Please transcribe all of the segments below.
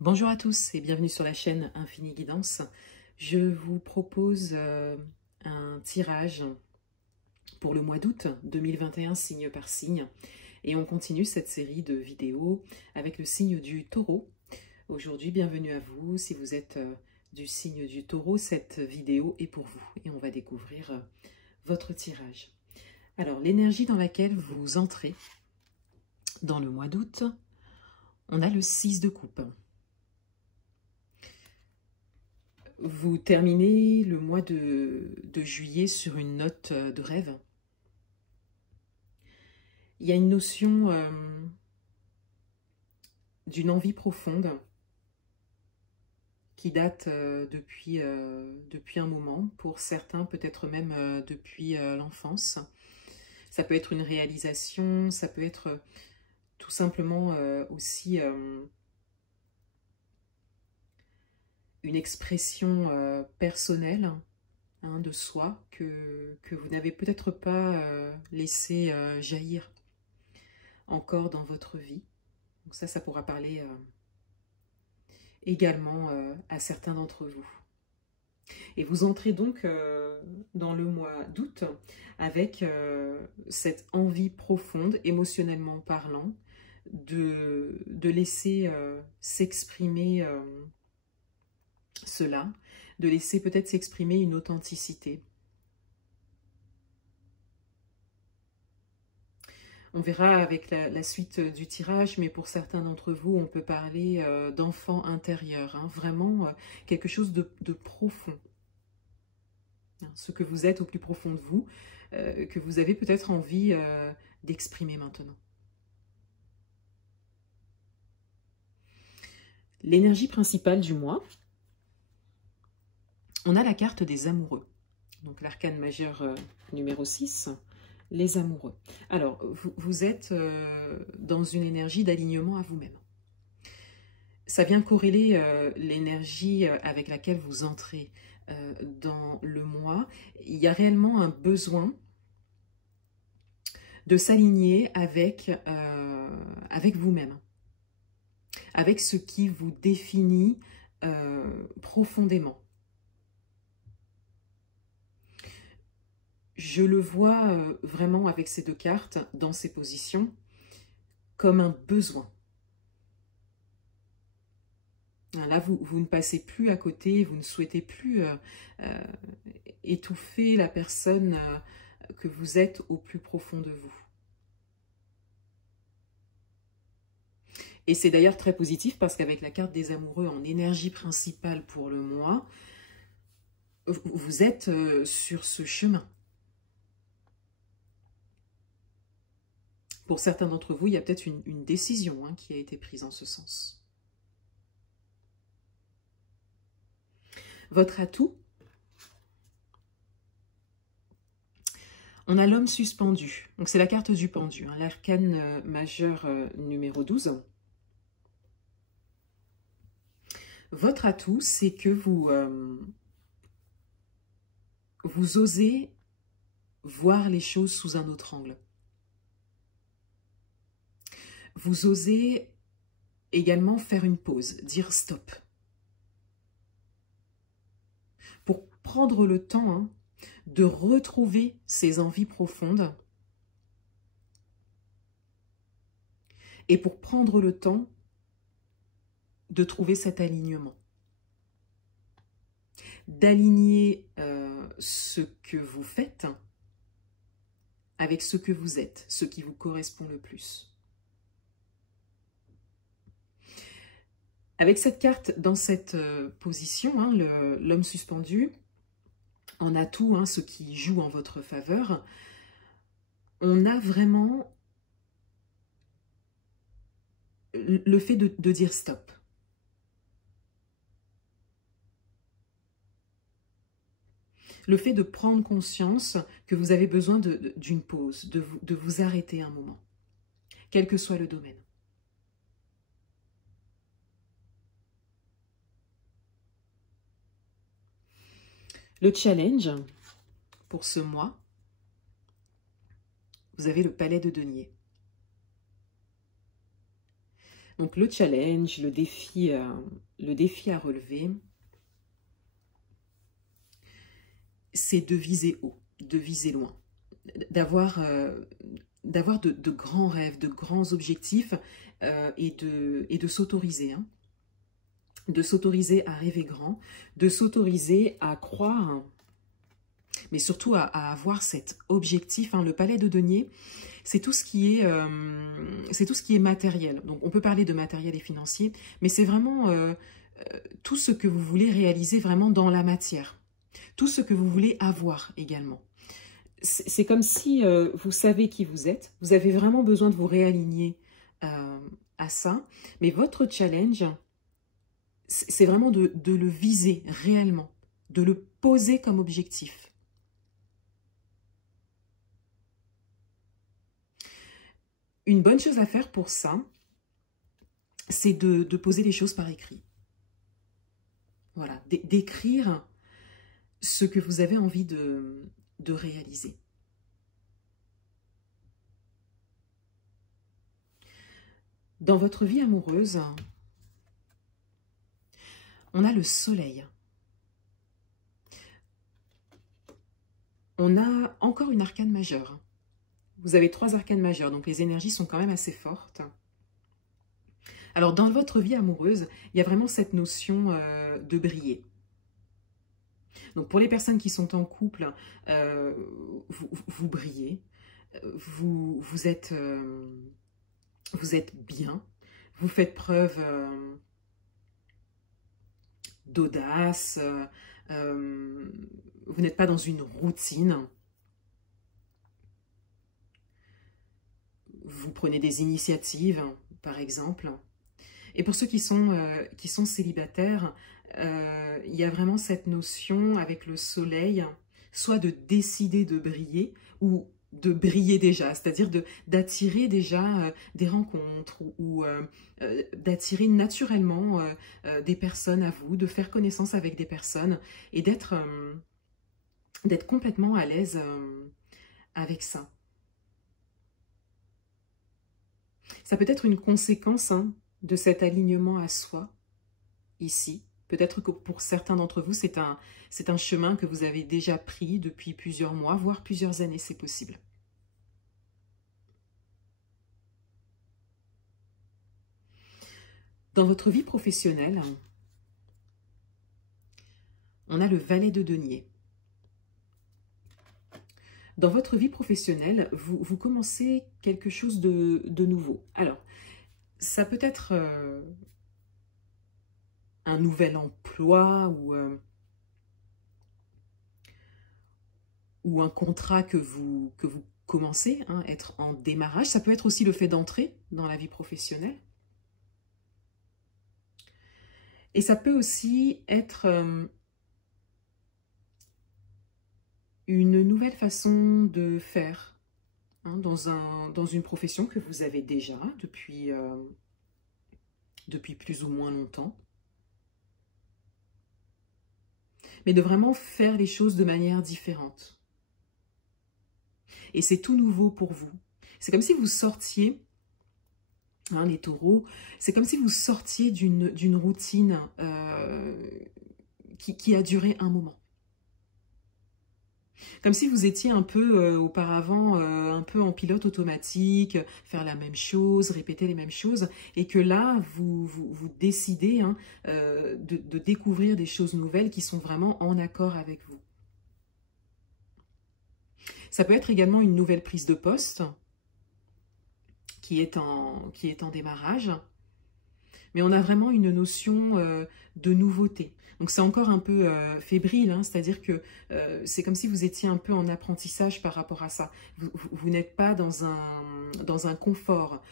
Bonjour à tous et bienvenue sur la chaîne Infini Guidance. Je vous propose un tirage pour le mois d'août 2021, signe par signe. Et on continue cette série de vidéos avec le signe du taureau. Aujourd'hui, bienvenue à vous. Si vous êtes du signe du taureau, cette vidéo est pour vous. Et on va découvrir votre tirage. Alors, l'énergie dans laquelle vous entrez dans le mois d'août, on a le 6 de coupe. Vous terminez le mois de juillet sur une note de rêve. Il y a une notion d'une envie profonde qui date depuis un moment, pour certains peut-être même depuis l'enfance. Ça peut être une réalisation, ça peut être tout simplement aussi une expression personnelle de soi que vous n'avez peut-être pas laissé jaillir encore dans votre vie. Donc ça pourra parler également à certains d'entre vous. Et vous entrez donc dans le mois d'août avec cette envie profonde, émotionnellement parlant, de laisser s'exprimer cela, de laisser peut-être s'exprimer une authenticité. On verra avec la suite du tirage, mais pour certains d'entre vous, on peut parler d'enfant intérieur, vraiment quelque chose de profond. Ce que vous êtes au plus profond de vous, que vous avez peut-être envie d'exprimer maintenant. L'énergie principale du mois, on a la carte des amoureux. Donc l'arcane majeur numéro 6, les amoureux. Alors, vous êtes dans une énergie d'alignement à vous-même. Ça vient corréler l'énergie avec laquelle vous entrez dans le mois. Il y a réellement un besoin de s'aligner avec vous-même, avec ce qui vous définit profondément. Je le vois vraiment avec ces deux cartes, dans ces positions, comme un besoin. Là, vous ne passez plus à côté, vous ne souhaitez plus étouffer la personne que vous êtes au plus profond de vous. Et c'est d'ailleurs très positif parce qu'avec la carte des amoureux en énergie principale pour le mois, vous êtes sur ce chemin. Pour certains d'entre vous, il y a peut-être une décision qui a été prise en ce sens. Votre atout, on a l'homme suspendu. Donc c'est la carte du pendu, l'arcane majeur numéro 12. Votre atout, c'est que vous osez voir les choses sous un autre angle. Vous osez également faire une pause, dire stop. Pour prendre le temps de retrouver ces envies profondes et pour prendre le temps de trouver cet alignement. D'aligner ce que vous faites avec ce que vous êtes, ce qui vous correspond le plus. Avec cette carte, dans cette position, l'homme suspendu, en atout, ce qui joue en votre faveur, on a vraiment le fait de dire stop. Le fait de prendre conscience que vous avez besoin d'une pause, de vous arrêter un moment, quel que soit le domaine. Le challenge pour ce mois, vous avez le palais de denier. Donc le challenge, le défi à relever, c'est de viser haut, de viser loin, d'avoir de grands rêves, de grands objectifs et de s'autoriser. Hein. De s'autoriser à rêver grand, de s'autoriser à croire, mais surtout à avoir cet objectif. Hein. Le palais de denier, c'est tout ce qui est matériel. Donc on peut parler de matériel et financier, mais c'est vraiment tout ce que vous voulez réaliser vraiment dans la matière. Tout ce que vous voulez avoir également. C'est comme si vous savez qui vous êtes, vous avez vraiment besoin de vous réaligner à ça, mais votre challenge, c'est vraiment de le viser réellement, de le poser comme objectif. Une bonne chose à faire pour ça, c'est de poser les choses par écrit. Voilà, d'écrire ce que vous avez envie de réaliser. Dans votre vie amoureuse, on a le soleil. On a encore une arcane majeure. Vous avez 3 arcanes majeures, donc les énergies sont quand même assez fortes. Alors, dans votre vie amoureuse, il y a vraiment cette notion de briller. Donc, pour les personnes qui sont en couple, vous brillez, vous êtes bien, vous faites preuve d'audace, vous n'êtes pas dans une routine. Vous prenez des initiatives, par exemple. Et pour ceux qui sont célibataires, il y a vraiment cette notion avec le soleil, soit de décider de briller, ou de briller déjà, c'est-à-dire d'attirer déjà des rencontres, ou d'attirer naturellement des personnes à vous, de faire connaissance avec des personnes, et d'être complètement à l'aise avec ça. Ça peut être une conséquence de cet alignement à soi, ici. Peut-être que pour certains d'entre vous, c'est un chemin que vous avez déjà pris depuis plusieurs mois, voire plusieurs années, c'est possible. Dans votre vie professionnelle, on a le valet de denier. Dans votre vie professionnelle, vous commencez quelque chose de nouveau. Alors, ça peut être un nouvel emploi ou un contrat que vous commencez, hein, être en démarrage. Ça peut être aussi le fait d'entrer dans la vie professionnelle. Et ça peut aussi être une nouvelle façon de faire hein, dans une profession que vous avez déjà depuis plus ou moins longtemps. Mais de vraiment faire les choses de manière différente. Et c'est tout nouveau pour vous. C'est comme si vous sortiez, hein, les taureaux, c'est comme si vous sortiez d'une routine qui a duré un moment. Comme si vous étiez un peu auparavant, un peu en pilote automatique, faire la même chose, répéter les mêmes choses, et que là, vous décidez hein, de découvrir des choses nouvelles qui sont vraiment en accord avec vous. Ça peut être également une nouvelle prise de poste qui est en démarrage, mais on a vraiment une notion de nouveauté. Donc c'est encore un peu fébrile, hein, c'est-à-dire que c'est comme si vous étiez un peu en apprentissage par rapport à ça. Vous n'êtes pas dans un confort.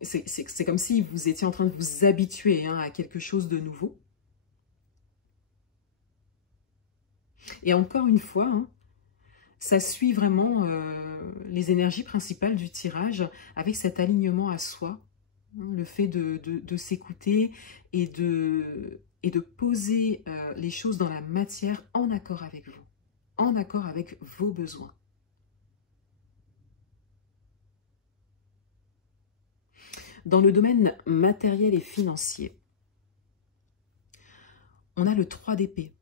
C'est comme si vous étiez en train de vous habituer hein, à quelque chose de nouveau. Et encore une fois, hein, ça suit vraiment les énergies principales du tirage avec cet alignement à soi. Le fait de s'écouter et de poser les choses dans la matière en accord avec vous, en accord avec vos besoins. Dans le domaine matériel et financier, on a le 3 d'épée.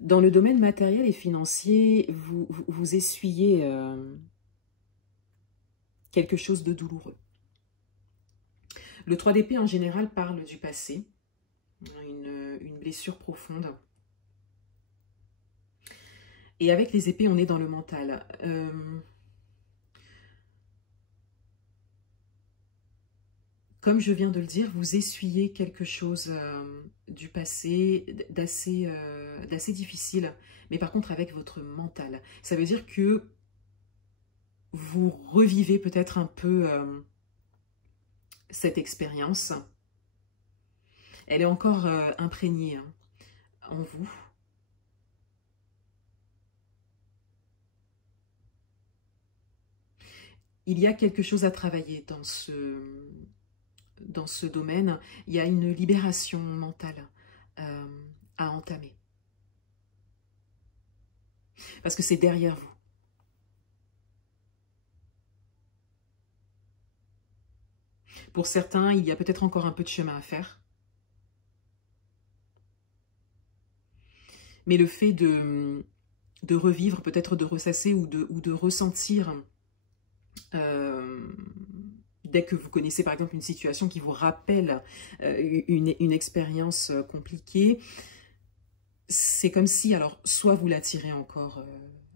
Dans le domaine matériel et financier, vous essuyez quelque chose de douloureux. Le 3 d'épée en général parle du passé, une blessure profonde. Et avec les épées, on est dans le mental. Comme je viens de le dire, vous essuyez quelque chose du passé d'assez difficile, mais par contre avec votre mental. Ça veut dire que vous revivez peut-être un peu cette expérience. Elle est encore imprégnée hein, en vous. Il y a quelque chose à travailler dans ce domaine. Il y a une libération mentale à entamer. Parce que c'est derrière vous. Pour certains, il y a peut-être encore un peu de chemin à faire. Mais le fait de revivre, peut-être de ressasser ou de ressentir, dès que vous connaissez par exemple une situation qui vous rappelle une expérience compliquée, c'est comme si, alors, soit vous l'attirez encore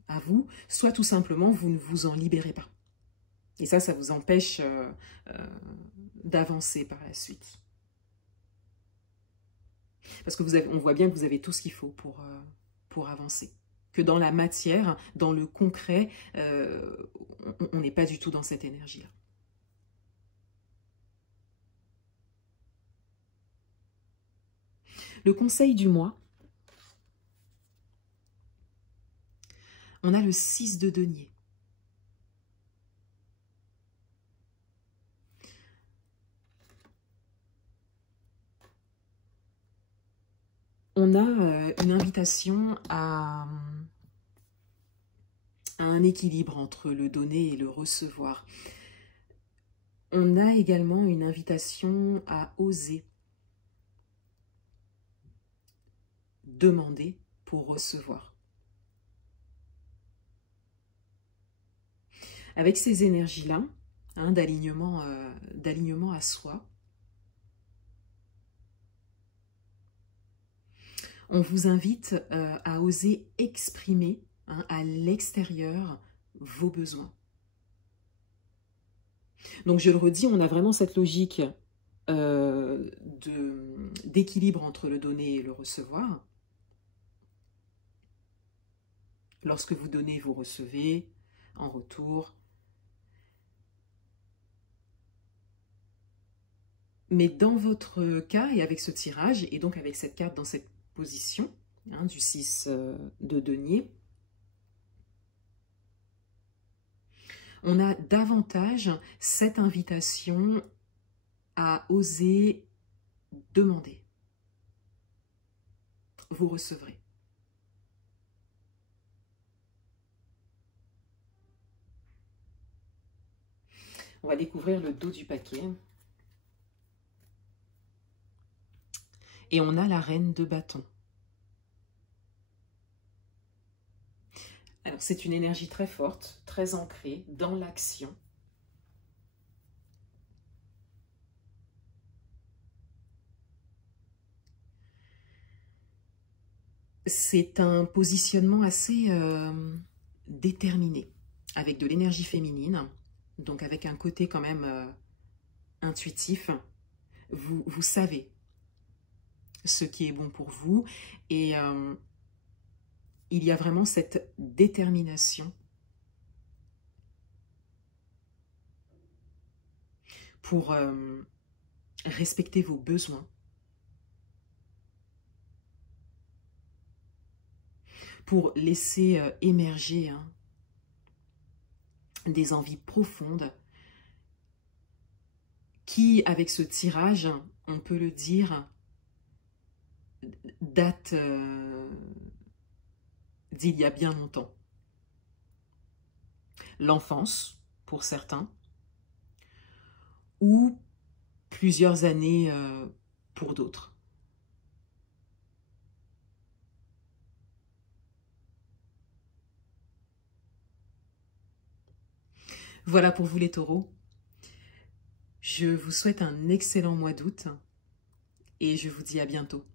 à vous, soit tout simplement vous ne vous en libérez pas. Et ça vous empêche d'avancer par la suite. Parce que on voit bien que vous avez tout ce qu'il faut pour avancer. Que dans la matière, dans le concret, on n'est pas du tout dans cette énergie-là. Le conseil du mois, on a le 6 de denier. On a une invitation à un équilibre entre le donner et le recevoir. On a également une invitation à oser demander pour recevoir. Avec ces énergies-là, hein, d'alignement à soi, on vous invite à oser exprimer hein, à l'extérieur vos besoins. Donc je le redis, on a vraiment cette logique d'équilibre entre le donner et le recevoir. Lorsque vous donnez, vous recevez en retour. Mais dans votre cas, et avec ce tirage, et donc avec cette carte dans cette position, hein, du 6 de denier, on a davantage cette invitation à oser demander. Vous recevrez. On va découvrir le dos du paquet. Et on a la reine de bâton. Alors c'est une énergie très forte, très ancrée dans l'action. C'est un positionnement assez déterminé, avec de l'énergie féminine, donc avec un côté quand même intuitif. Vous savez ce qui est bon pour vous et il y a vraiment cette détermination pour respecter vos besoins, pour laisser émerger hein, des envies profondes qui, avec ce tirage, on peut le dire, date d'il y a bien longtemps. L'enfance, pour certains, ou plusieurs années pour d'autres. Voilà pour vous les taureaux. Je vous souhaite un excellent mois d'août et je vous dis à bientôt.